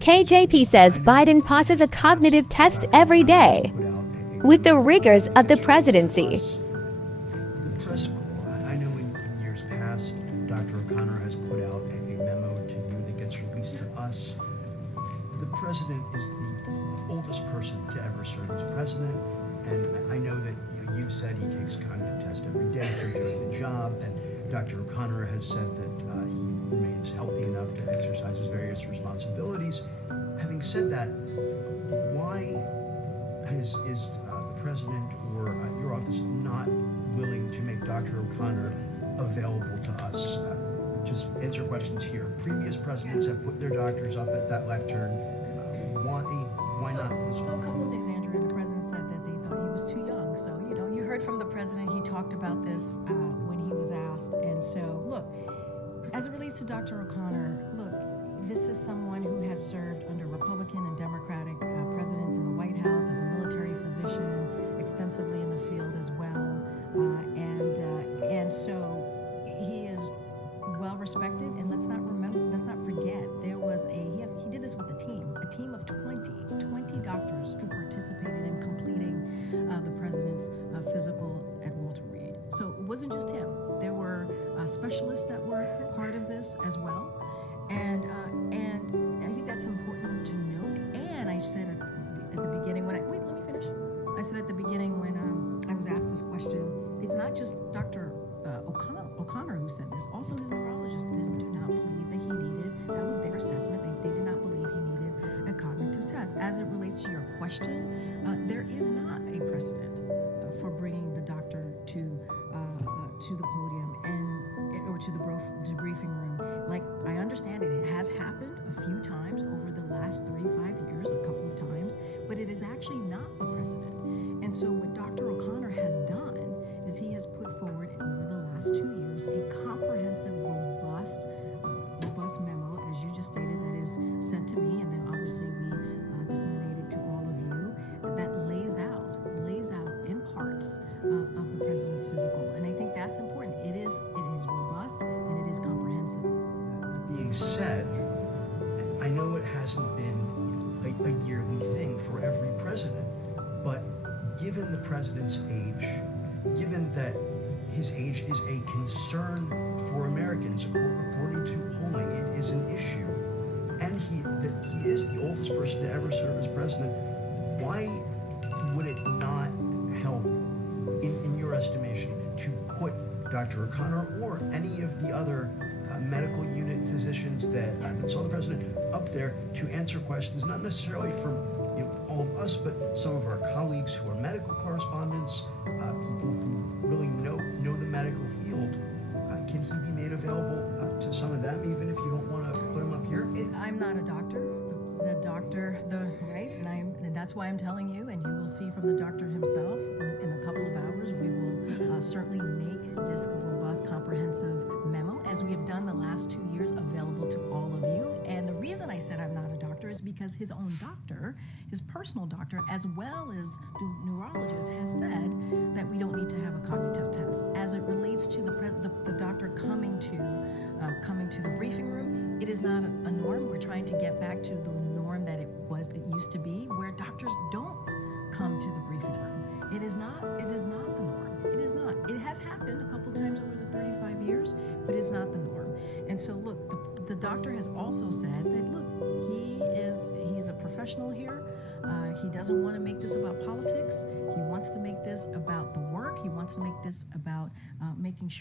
KJP says Biden passes a cognitive test every day with the rigors of the presidency. I know in years past, Dr. O'Connor has put out a memo to you that gets released to us. The president is the oldest person to ever serve as president, and I know that you've said he takes a cognitive test every day for doing the job, and Dr. O'Connor has said that he remains healthy enough to exercise his various responsibilities. Having said that, why is the president or your office not willing to make Dr. O'Connor available to us? Just answer questions here. Previous presidents have put their doctors up at that lectern. Why not this one? So a couple of things, Andrew. The president said that they thought he was too young. So, you heard from the president. He talked about this when he was asked. And so, look, as it relates to Dr. O'Connor, look, this is someone who has served under Republican and Democratic presidents in the White House as a military physician, extensively in the field as well. And so he is well respected. And let's not forget, he did this with a team of 20 doctors who participated in completing the president's physical at Walter Reed. So it wasn't just him. There were specialists that were part of this as well. And I think that's important to note. And I said at the beginning let me finish. I said at the beginning when I was asked this question, it's not just Dr. O'Connor who said this. Also, his neurologists do not believe that he needed, that was their assessment, they did not believe he needed a cognitive test. As it relates to your question, there is not a precedent for bringing the doctor to the podium or to the briefing room. Like, I understand it has happened a few times over the last 35 years, a couple of times, but it is actually not the precedent. And so what Dr. O'Connor has done is he has put forward over the last 2 years a comprehensive, robust memo, as you just stated, that is sent to me, and then obviously we disseminated to all of you, that lays out in parts of the president's physical. And I think that's important. It is robust and it is comprehensive. Being said, I know it hasn't been a yearly thing for every president, but given the president's age, given that his age is a concern for Americans, according to polling, it is an issue, and that he is the oldest person to ever serve as president, why would it not help, in your estimation, to put Dr. O'Connor or any of the other medical unit physicians that saw the president up there to answer questions, not necessarily from all of us, but some of our colleagues who are medical correspondents, people who really know the medical field? Can he be made available to some of them, even if you don't want to put him up here? I'm not a doctor. And that's why I'm telling you, and you will see from the doctor himself in a couple of hours, we will certainly make this robust, comprehensive memo, as we have done the last 2 years, available to all of you. And the reason I said I'm not a doctor is because his own doctor, his personal doctor, as well as the neurologist, has said that we don't need to have a cognitive test. As it relates to the doctor coming to the briefing room, it is not a norm. We're trying to get back to the norm that it used to be, where doctors don't come to the briefing room. It is not the norm. It is not. It has happened a couple times over the 35 years, but it's not the norm. And so, look, the doctor has also said that, look, he's a professional here. He doesn't want to make this about politics. He wants to make this about the work. He wants to make this about making sure